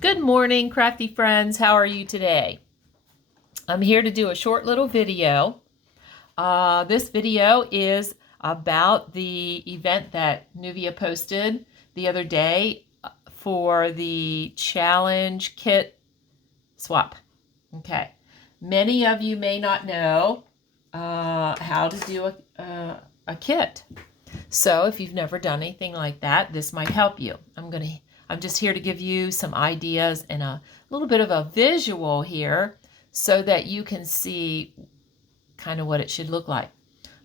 Good morning, crafty friends. How are you today? I'm here to do a short little video. This video is about the event that Nuvia posted the other day for the challenge kit swap. Okay. Many of you may not know how to do a kit. So if you've never done anything like that, this might help you. I'm just here to give you some ideas and a little bit of a visual here so that you can see kind of what it should look like.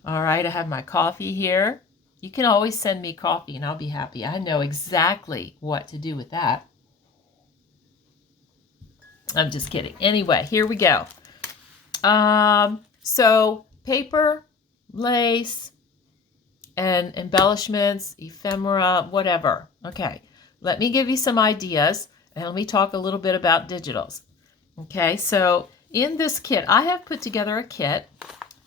All right, I have my coffee here. You can always send me coffee and I'll be happy. I know exactly what to do with that. I'm just kidding. Anyway, here we go. So paper, lace, and embellishments, ephemera, whatever. Okay, let me give you some ideas and let me talk a little bit about digitals. Okay, so in this kit, I have put together a kit,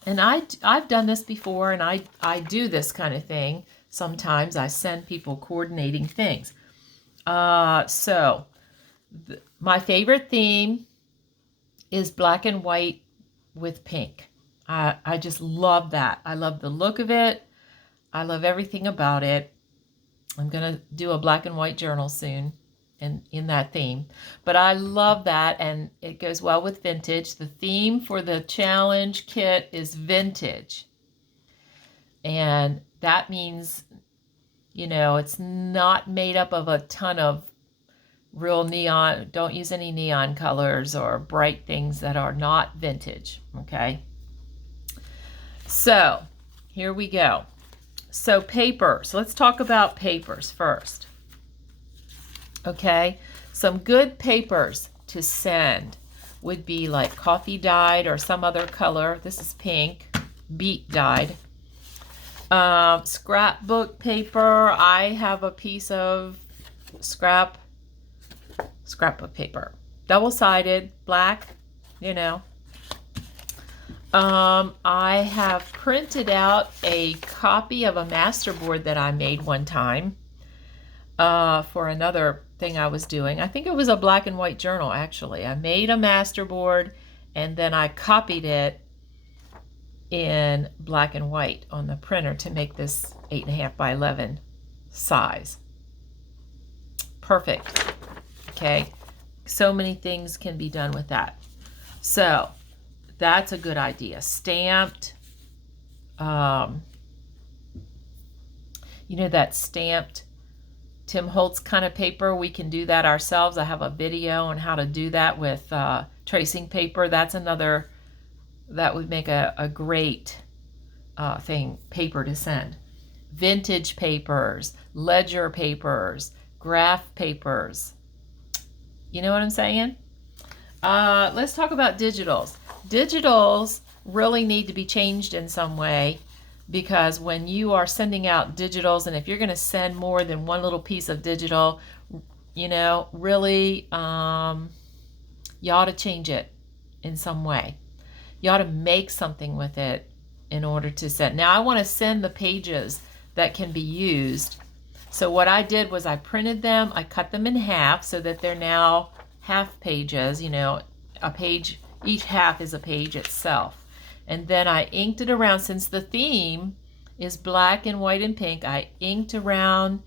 and I've done this before, and I do this kind of thing. Sometimes I send people coordinating things. My favorite theme is black and white with pink. I just love that. I love the look of it. I love everything about it. I'm going to do a black and white journal soon in that theme. But I love that, and it goes well with vintage. The theme for the challenge kit is vintage. And that means, it's not made up of a ton of real neon. Don't use any neon colors or bright things that are not vintage, okay? So here we go. So papers, let's talk about papers first. Okay, some good papers to send would be like coffee dyed or some other color. This is pink, beet dyed. Scrapbook paper, I have a piece of scrapbook paper. Double-sided, black, I have printed out a copy of a masterboard that I made one time for another thing I was doing. I think it was a black and white journal, actually. I made a masterboard and then I copied it in black and white on the printer to make this 8.5 by 11 size. Perfect. Okay. So many things can be done with that. So that's a good idea. Stamped, that stamped Tim Holtz kind of paper. We can do that ourselves. I have a video on how to do that with tracing paper. That's another, that would make a great paper to send. Vintage papers, ledger papers, graph papers. You know what I'm saying? Let's talk about digitals. Digitals really need to be changed in some way, because when you are sending out digitals, and if you're going to send more than one little piece of digital, really, you ought to change it in some way. You ought to make something with it in order to send. Now, I want to send the pages that can be used. So what I did was I printed them, I cut them in half so that they're now half pages, a page, each half is a page itself. And then I inked it around. Since the theme is black and white and pink, I inked around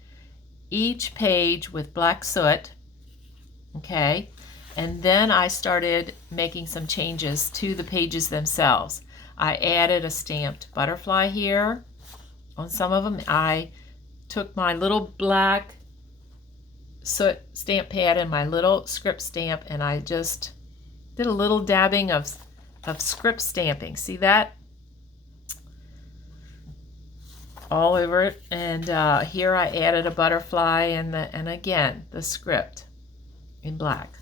each page with black soot, okay? And then I started making some changes to the pages themselves. I added a stamped butterfly here on some of them. I took my little black soot stamp pad and my little script stamp, and I just did a little dabbing of script stamping. See that? All over it. And here I added a butterfly and again the script in black.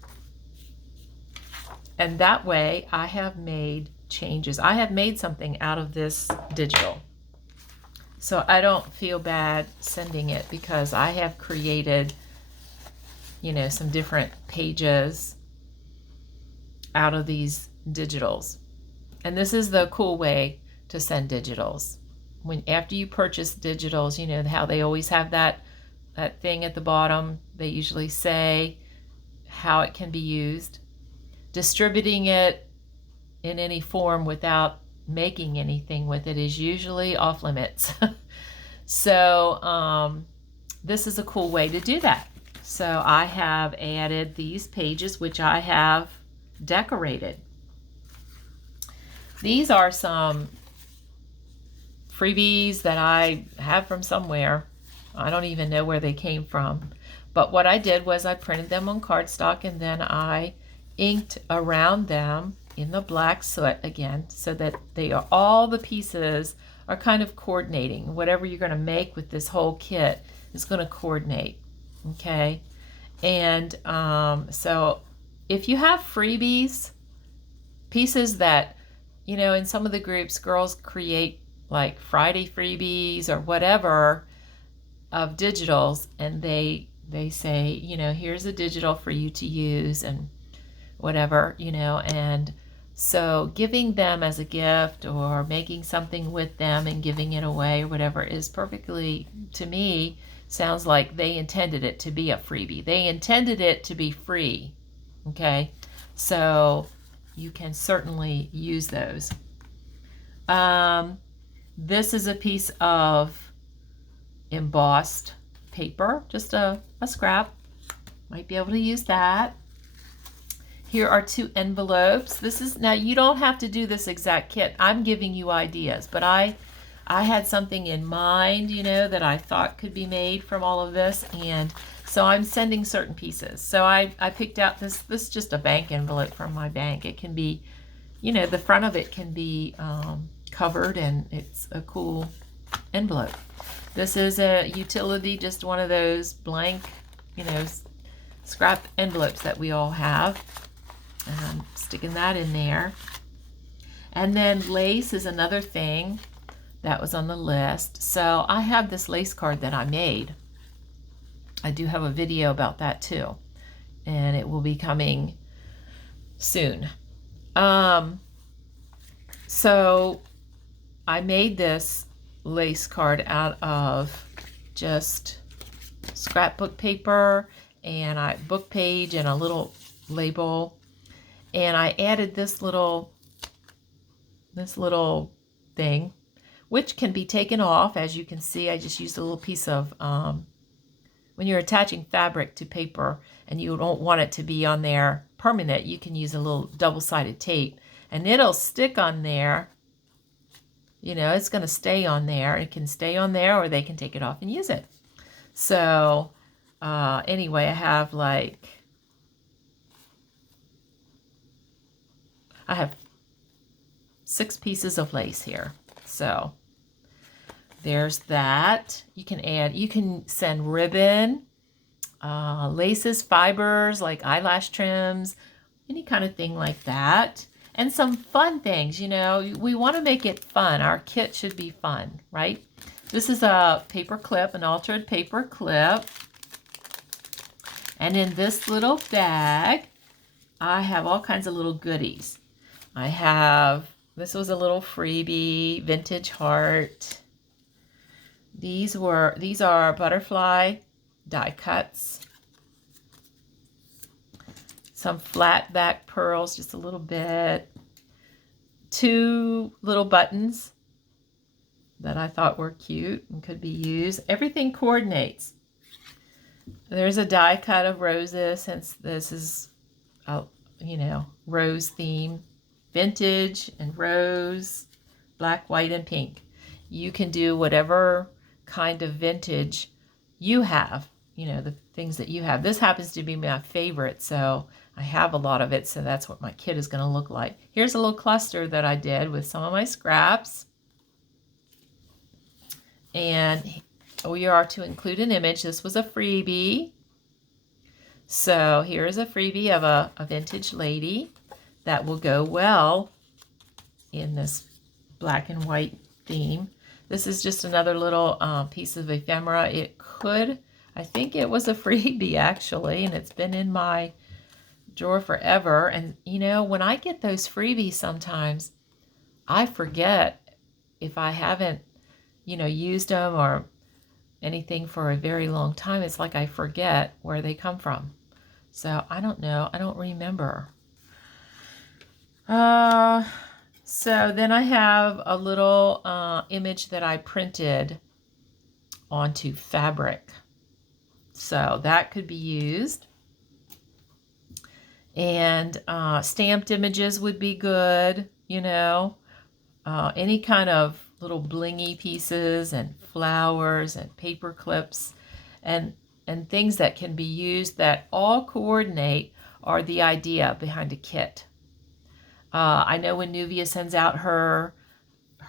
And that way I have made changes. I have made something out of this digital. So I don't feel bad sending it because I have created, some different pages out of these digitals. And this is the cool way to send digitals. After you purchase digitals, how they always have that thing at the bottom. They usually say how it can be used. Distributing it in any form without making anything with it is usually off limits. So this is a cool way to do that. So I have added these pages, which I have decorated. These are some freebies that I have from somewhere. I don't even know where they came from. But what I did was I printed them on cardstock, and then I inked around them in the black soot again, so that they are, all the pieces are kind of coordinating. Whatever you're going to make with this whole kit is going to coordinate. Okay. And so if you have freebies, pieces that, you know, in some of the groups, girls create like Friday freebies or whatever of digitals, and they say, you know, here's a digital for you to use and whatever, you know, and so giving them as a gift or making something with them and giving it away or whatever is perfectly, to me, sounds like they intended it to be a freebie. They intended it to be free, okay? So you can certainly use those. This is a piece of embossed paper, just a scrap. Might be able to use that. Here are 2 envelopes. This is, now you don't have to do this exact kit. I'm giving you ideas, but I had something in mind, you know, that I thought could be made from all of this, and so I'm sending certain pieces. So I picked out this is just a bank envelope from my bank. It can be, you know, the front of it can be covered, and it's a cool envelope. This is a utility, just one of those blank, you know, scrap envelopes that we all have. And I'm sticking that in there. And then lace is another thing that was on the list. So I have this lace card that I made. I do have a video about that too, and it will be coming soon. So I made this lace card out of just scrapbook paper and book page and a little label, and I added this little thing, which can be taken off. As you can see, I just used a little piece of when you're attaching fabric to paper and you don't want it to be on there permanent, you can use a little double-sided tape, and it'll stick on there. You know, it's going to stay on there. It can stay on there, or they can take it off and use it. So anyway, I have I have 6 pieces of lace here. So there's that. You can send ribbon, laces, fibers like eyelash trims, any kind of thing like that. And some fun things, you know, we want to make it fun. Our kit should be fun, right? This is a paper clip, an altered paper clip. And in this little bag, I have all kinds of little goodies. This was a little freebie, vintage heart. These are butterfly die cuts. Some flat back pearls, just a little bit. 2 little buttons that I thought were cute and could be used. Everything coordinates. There's a die cut of roses, since this is, you know, rose theme. Vintage and rose, black, white, and pink. You can do whatever kind of vintage you have, you know, the things that you have. This happens to be my favorite, so I have a lot of it, so that's what my kit is going to look like. Here's a little cluster that I did with some of my scraps. And we are to include an image. This was a freebie. So here is a freebie of a vintage lady that will go well in this black and white theme. This is just another little piece of ephemera. I think it was a freebie actually, and it's been in my drawer forever. And you know, when I get those freebies, sometimes I forget if I haven't, you know, used them or anything for a very long time. It's like I forget where they come from. So I don't know. I don't remember. So then I have a little image that I printed onto fabric. So that could be used. And stamped images would be good, you know. Any kind of little blingy pieces and flowers and paper clips and things that can be used that all coordinate are the idea behind a kit. I know when Nuvia sends out her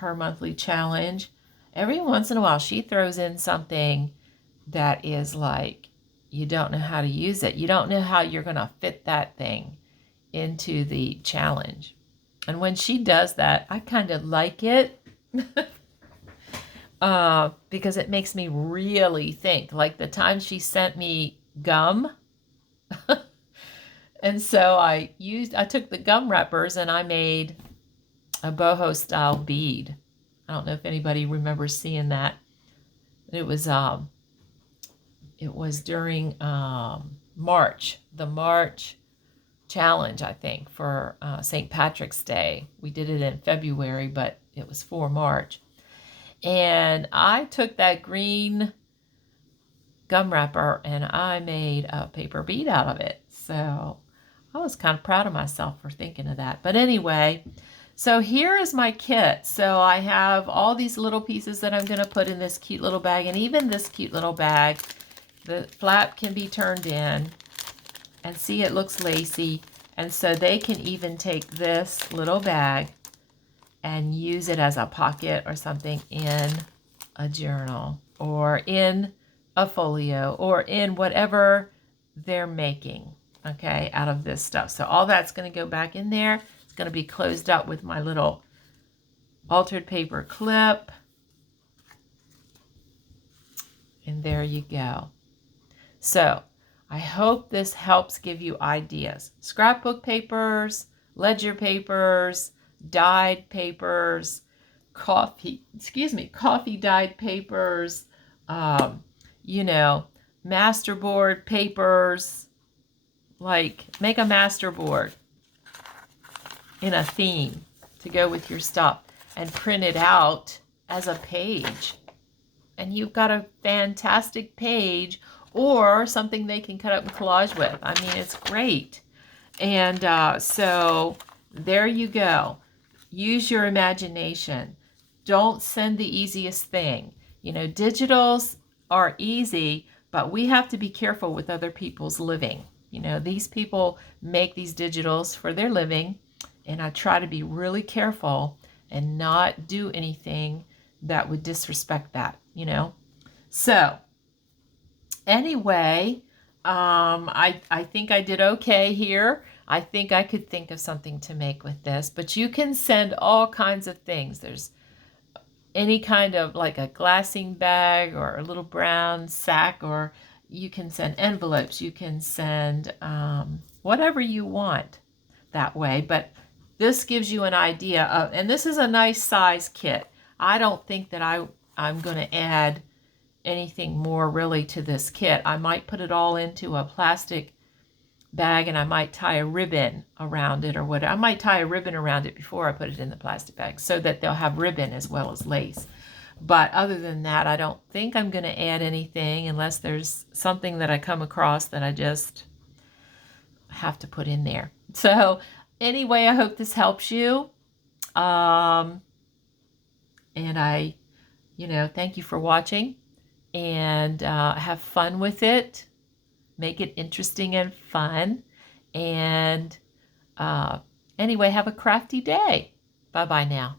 monthly challenge, every once in a while she throws in something that is like, you don't know how to use it. You don't know how you're going to fit that thing into the challenge. And when she does that, I kind of like it because it makes me really think. Like the time she sent me gum. And so I took the gum wrappers and I made a boho style bead. I don't know if anybody remembers seeing that. It was during March, the March challenge, I think, for St. Patrick's Day. We did it in February, but it was for March. And I took that green gum wrapper and I made a paper bead out of it. So I was kind of proud of myself for thinking of that. But anyway, so here is my kit. So I have all these little pieces that I'm going to put in this cute little bag. And even this cute little bag, the flap can be turned in. And see, it looks lacy. And so they can even take this little bag and use it as a pocket or something in a journal or in a folio or in whatever they're making, okay, out of this stuff. So all that's going to go back in there. It's going to be closed up with my little altered paper clip. And there you go. So I hope this helps give you ideas. Scrapbook papers, ledger papers, dyed papers, coffee dyed papers, you know, masterboard papers. Like, make a masterboard in a theme to go with your stuff and print it out as a page. And you've got a fantastic page or something they can cut up and collage with. I mean, it's great. And so there you go. Use your imagination. Don't send the easiest thing. You know, digitals are easy, but we have to be careful with other people's living. You know, these people make these digitals for their living, and I try to be really careful and not do anything that would disrespect that, you know. So anyway, I think I did okay here. I think I could think of something to make with this, but you can send all kinds of things. There's any kind of like a glassine bag or a little brown sack, or you can send envelopes. You can send whatever you want that way, but this gives you an idea of, and this is a nice size kit. I don't think that I'm going to add anything more really to this kit. I might put it all into a plastic bag and I might tie a ribbon around it or whatever. I might tie a ribbon around it before I put it in the plastic bag so that they'll have ribbon as well as lace. But other than that, I don't think I'm going to add anything unless there's something that I come across that I just have to put in there. So anyway, I hope this helps you. And I, thank you for watching, and have fun with it. Make it interesting and fun. And anyway, have a crafty day. Bye-bye now.